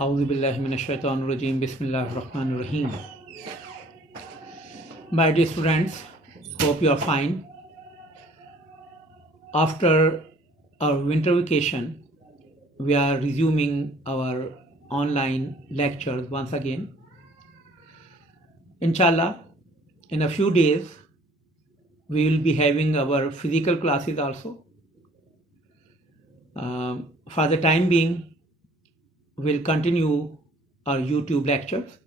Auzubillahiminash-shaytanir-rajim. Bismillahir-rahmanir-rahim. My dear students, hope you are fine. After our winter vacation, we are resuming our online lectures once again. Inshallah, in a few days, we will be having our physical classes also. For the time being, we'll continue our YouTube lectures.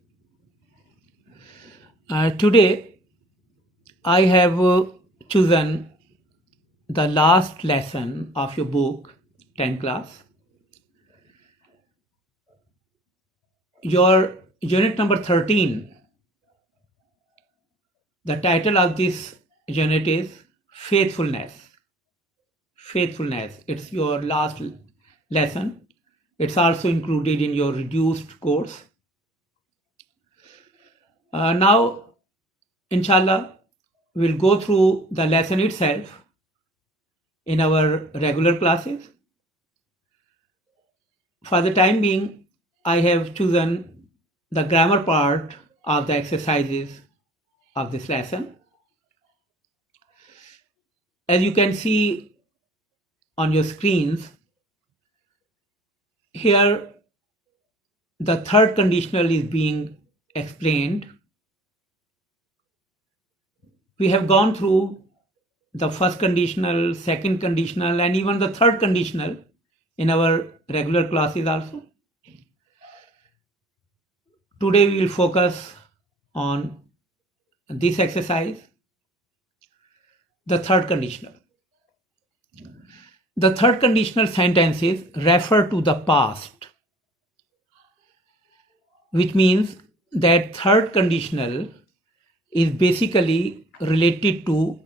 Today, I have chosen the last lesson of your book, 10 class. Your unit number 13, the title of this unit is Faithfulness. Faithfulness, it's your last lesson. It's also included in your reduced course. Now, inshallah, we'll go through the lesson itself in our regular classes. For the time being, I have chosen the grammar part of the exercises of this lesson. As you can see on your screens, here the third conditional is being explained. We have gone through the first conditional, second conditional, and even the third conditional in our regular classes also. Today we will focus on this exercise, the third conditional. The third conditional sentences refer to the past, which means that third conditional is basically related to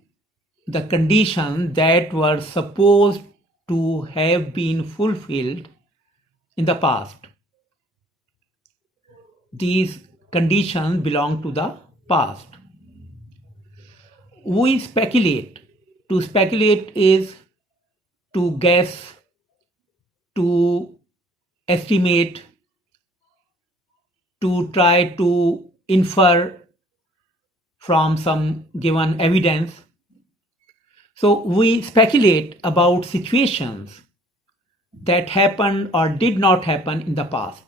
the conditions that were supposed to have been fulfilled in the past. These conditions belong to the past. We speculate. To speculate is to guess, to estimate, to try to infer from some given evidence. So we speculate about situations that happened or did not happen in the past.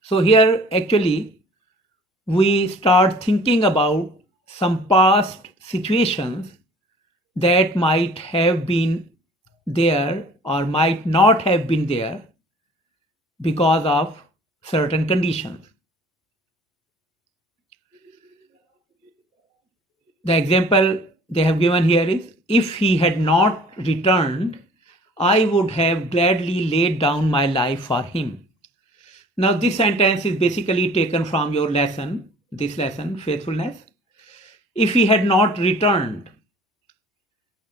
So here actually we start thinking about some past situations that might have been there or might not have been there because of certain conditions. The example they have given here is, if he had not returned, I would have gladly laid down my life for him. Now this sentence is basically taken from your lesson, this lesson, faithfulness. If he had not returned,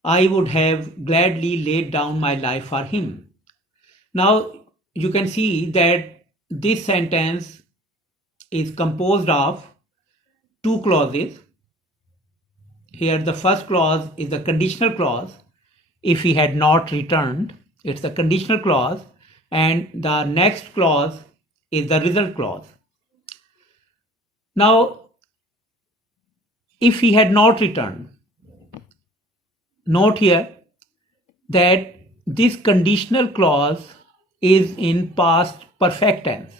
I would have gladly laid down my life for him. Now you can see that this sentence is composed of two clauses. Here the first clause is the conditional clause. If he had not returned, it's the conditional clause, and the next clause is the result clause. Now, if he had not returned, note here that this conditional clause is in past perfect tense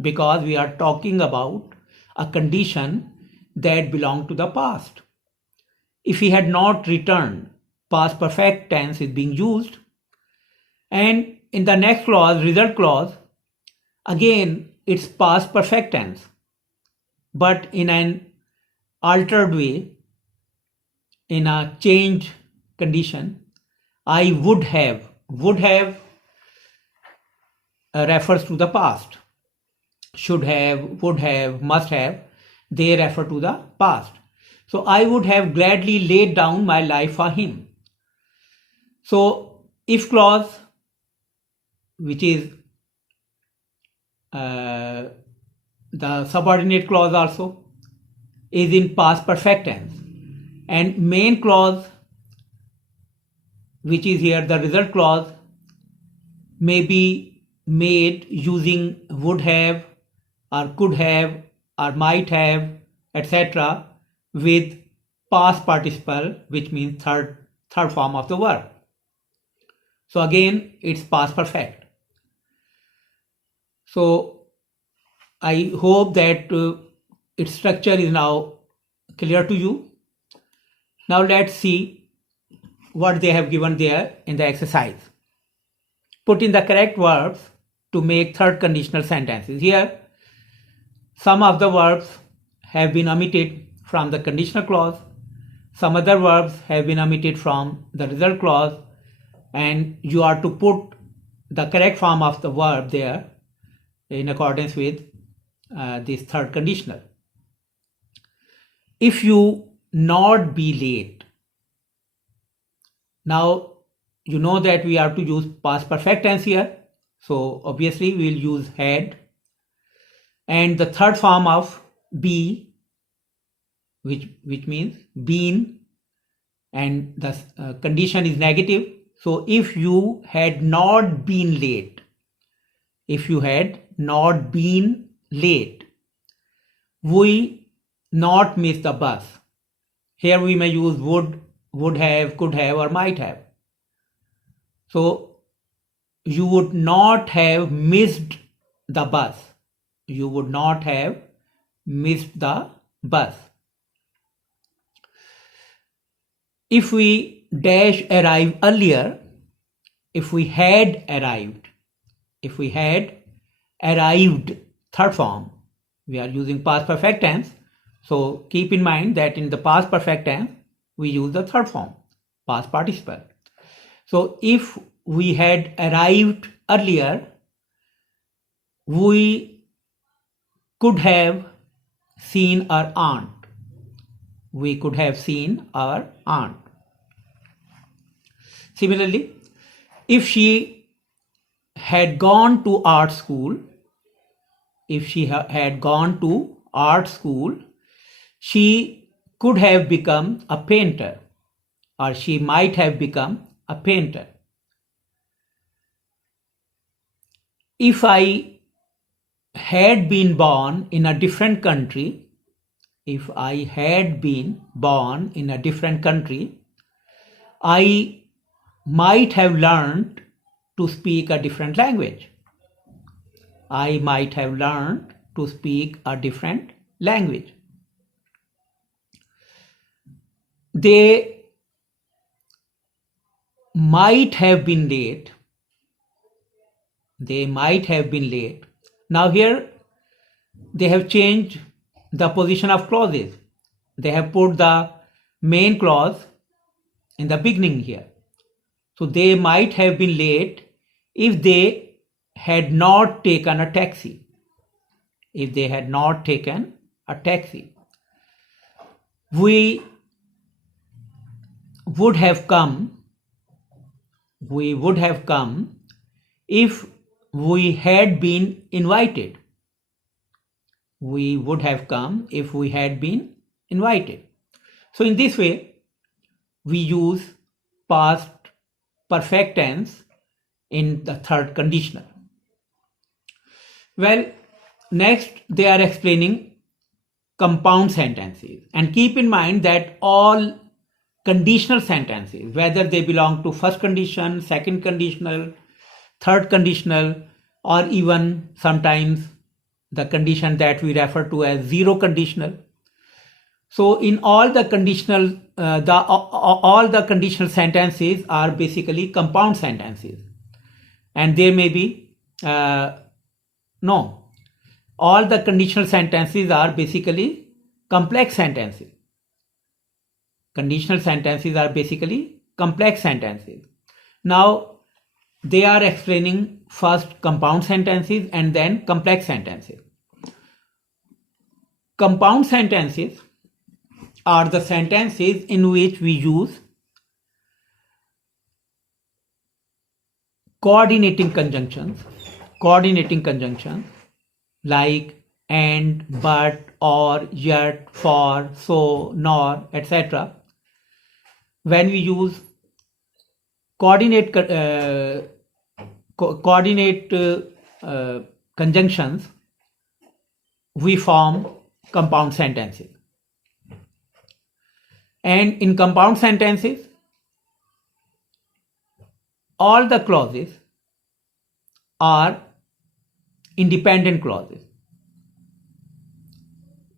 because we are talking about a condition that belongs to the past. If he had not returned, past perfect tense is being used. And in the next clause, result clause, again it's past perfect tense, but in an altered way, in a changed condition. I would have refers to the past. Should have, would have, must have, they refer to the past. So I would have gladly laid down my life for him. So if clause, which is the subordinate clause also, is in past perfect tense, and main clause, which is here the result clause, may be made using would have or could have or might have, etc., with past participle, which means third form of the verb. So again, it's past perfect. So I hope that its structure is now clear to you. Now let's see what they have given there in the exercise. Put in the correct verbs to make third conditional sentences. Here, some of the verbs have been omitted from the conditional clause. Some other verbs have been omitted from the result clause, and you are to put the correct form of the verb there in accordance with this third conditional. If you not be late. Now, you know that we have to use past perfect tense here. So obviously we will use had. And the third form of be, which means been, and the condition is negative. So if you had not been late, if you had not been late, we not miss the bus. Here we may use would have, could have, or might have. So you would not have missed the bus. You would not have missed the bus. If we dash arrive earlier, if we had arrived, third form, we are using past perfect tense. So keep in mind that in the past perfect tense, we use the third form, past participle. So if we had arrived earlier, we could have seen our aunt. We could have seen our aunt. Similarly, if she had gone to art school, she could have become a painter, or she might have become a painter. If I had been born in a different country, I might have learned to speak a different language. They might have been late. Now here they have changed the position of clauses. They have put the main clause in the beginning here. So they might have been late if they had not taken a taxi. We would have come if we had been invited. So in this way, we use past perfect tense in the third conditional. Well, next they are explaining compound sentences. And keep in mind that all conditional sentences, whether they belong to first condition, second conditional, third conditional, or even sometimes the condition that we refer to as zero conditional. So in all the conditional, all the conditional sentences are basically compound sentences, and there may be all the conditional sentences are basically complex sentences. Now they are explaining first compound sentences and then complex sentences. Compound sentences are the sentences in which we use coordinating conjunctions like and, but, or, yet, for, so, nor, etc. When we use coordinate conjunctions, we form compound sentences. And in compound sentences, all the clauses are independent clauses.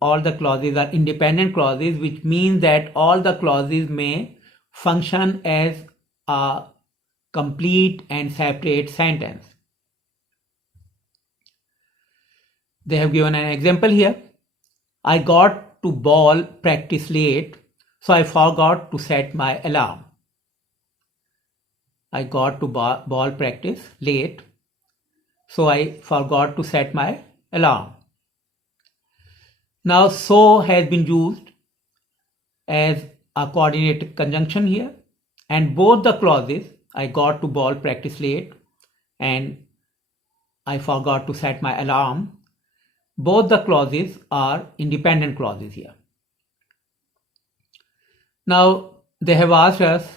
All the clauses are independent clauses, which means that all the clauses may function as a complete and separate sentence. They have given an example here. I got to ball practice late, so I forgot to set my alarm. I got to ball practice late, so I forgot to set my alarm. Now, so has been used as a coordinate conjunction here, and both the clauses, I got to ball practice late and I forgot to set my alarm, both the clauses are independent clauses here. Now, they have asked us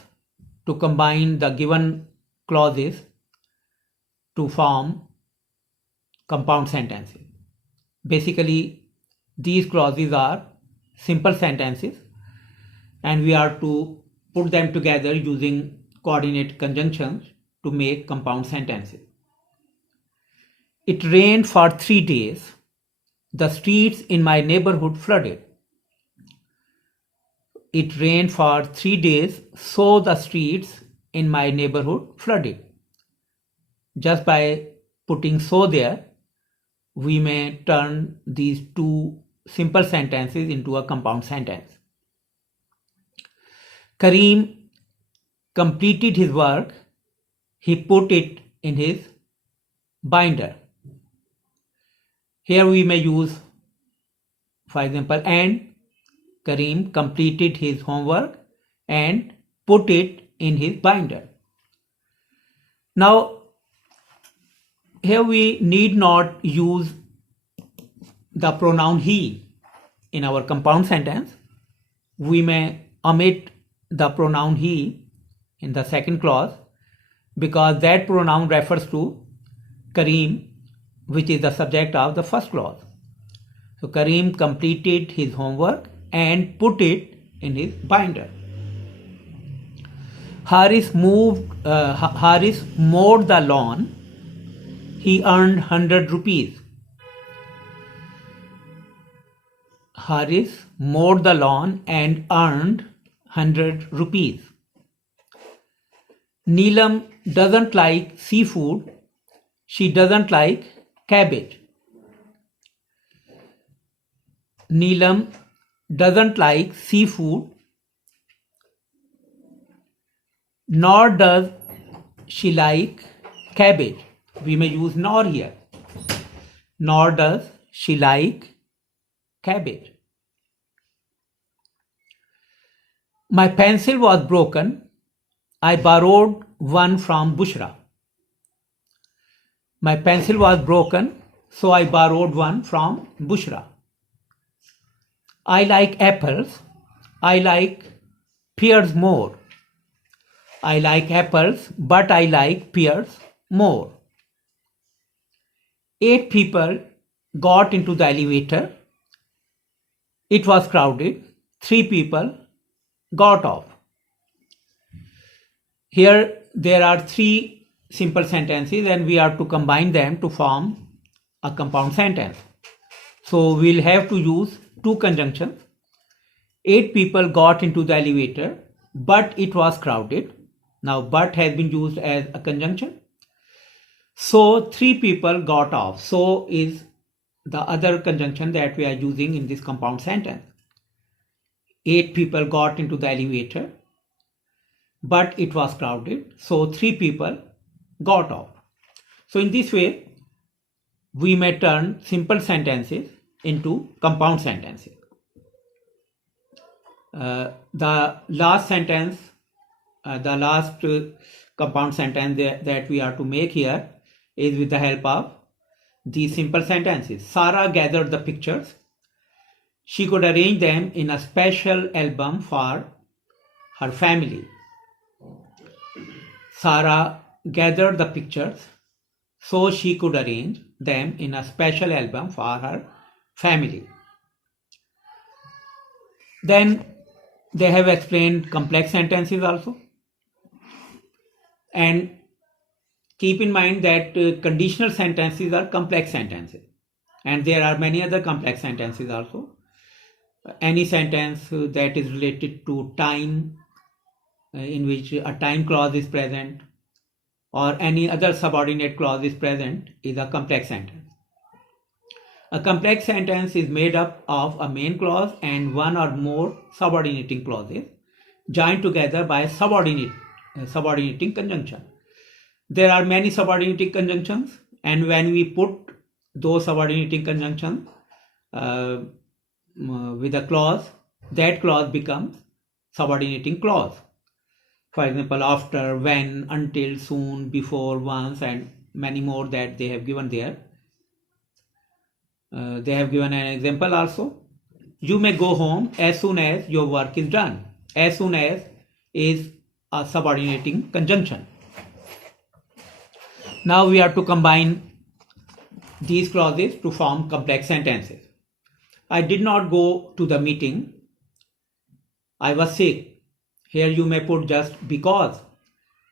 to combine the given clauses to form compound sentences. Basically, these clauses are simple sentences and we are to put them together using coordinate conjunctions to make compound sentences. It rained for 3 days. The streets in my neighborhood flooded. It rained for 3 days, so the streets in my neighborhood flooded. Just by putting so there, we may turn these two simple sentences into a compound sentence. Kareem completed his work. He put it in his binder. Here we may use, for example, and Kareem completed his homework and put it in his binder. Now, here we need not use the pronoun he in our compound sentence. We may omit the pronoun he in the second clause because that pronoun refers to Kareem, which is the subject of the first clause. So Kareem completed his homework and put it in his binder. Haris mowed the lawn. He earned 100 rupees. Haris mowed the lawn and earned 100 rupees. Neelam doesn't like seafood. She doesn't like cabbage. Neelam doesn't like seafood, nor does she like cabbage. We may use nor here. Nor does she like cabbage. My pencil was broken. I borrowed one from Bushra. My pencil was broken, so I borrowed one from Bushra. I like apples. I like pears more. I like apples, but I like pears more. 8 people got into the elevator. It was crowded. 3 people got off. Here there are 3 simple sentences and we are to combine them to form a compound sentence. So we'll have to use 2 conjunctions. 8 people got into the elevator, but it was crowded. Now, but has been used as a conjunction. So 3 people got off. So is the other conjunction that we are using in this compound sentence. 8 people got into the elevator, but it was crowded. So 3 people got off. So in this way, we may turn simple sentences into compound sentences. The last sentence, the last compound sentence that we are to make here is with the help of these simple sentences. Sarah gathered the pictures. She could arrange them in a special album for her family. Sarah gathered the pictures. so she could arrange them in a special album for her family. Then they have explained complex sentences also. And keep in mind that conditional sentences are complex sentences. And there are many other complex sentences also. Any sentence that is related to time, in which a time clause is present, or any other subordinate clause is present, is a complex sentence. A complex sentence is made up of a main clause and one or more subordinating clauses joined together by a subordinating conjunction. There are many subordinating conjunctions, and when we put those subordinating conjunctions with a clause, that clause becomes subordinating clause. For example, after, when, until, soon, before, once, and many more that they have given there. They have given an example also. You may go home as soon as your work is done. As soon as is a subordinating conjunction. Now we are to combine these clauses to form complex sentences. I did not go to the meeting. I was sick. Here you may put just because.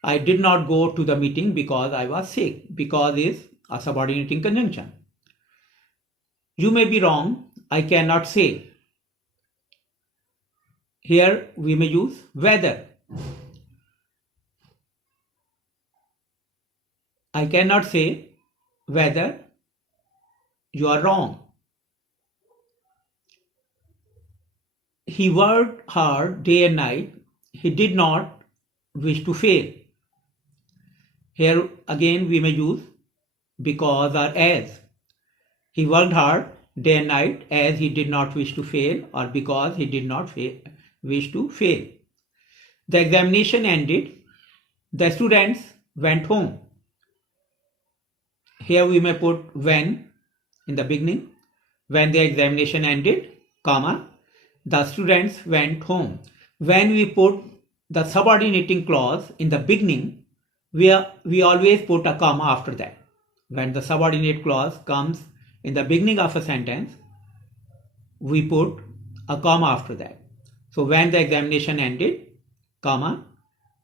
I did not go to the meeting because I was sick. Because is a subordinating conjunction. You may be wrong. I cannot say. Here we may use whether. I cannot say whether you are wrong. He worked hard day and night. He did not wish to fail. Here again we may use because or as. He worked hard day and night as he did not wish to fail, or because he did not wish to fail. The examination ended. The students went home. Here we may put when in the beginning. When the examination ended, comma, the students went home. When we put the subordinating clause in the beginning, we always put a comma after that. When the subordinate clause comes in the beginning of a sentence, we put a comma after that. So when the examination ended, comma,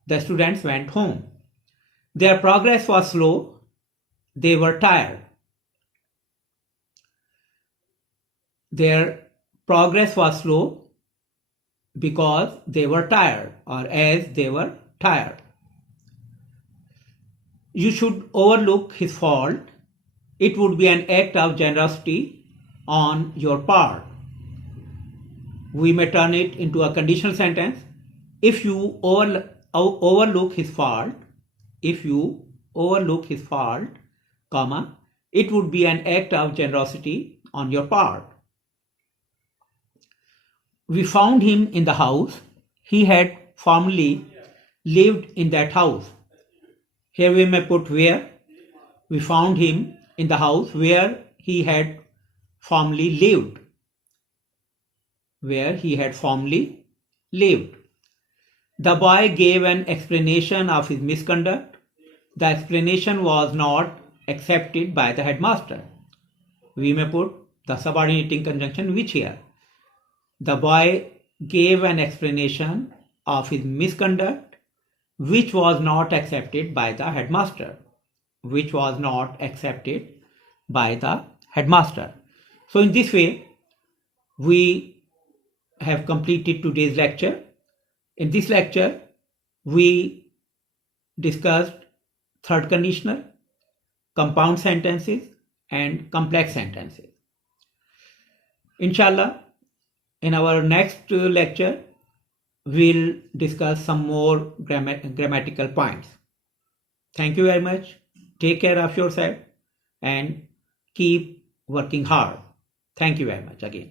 the students went home. Their progress was slow. They were tired. Their progress was slow because they were tired, or as they were tired. You should overlook his fault. It would be an act of generosity on your part. We may turn it into a conditional sentence. If you overlook his fault, comma, it would be an act of generosity on your part. We found him in the house. He had formerly lived in that house. Here we may put where. We found him in the house where he had formerly lived. Where he had formerly lived. The boy gave an explanation of his misconduct. The explanation was not accepted by the headmaster. We may put the subordinating conjunction which here. The boy gave an explanation of his misconduct which was not accepted by the headmaster. Which was not accepted by the headmaster. So in this way, we have completed today's lecture. In this lecture, we discussed third conditional, compound sentences, and complex sentences. Inshallah, in our next lecture, we'll discuss some more grammatical points. Thank you very much. Take care of yourself and keep working hard. Thank you very much again.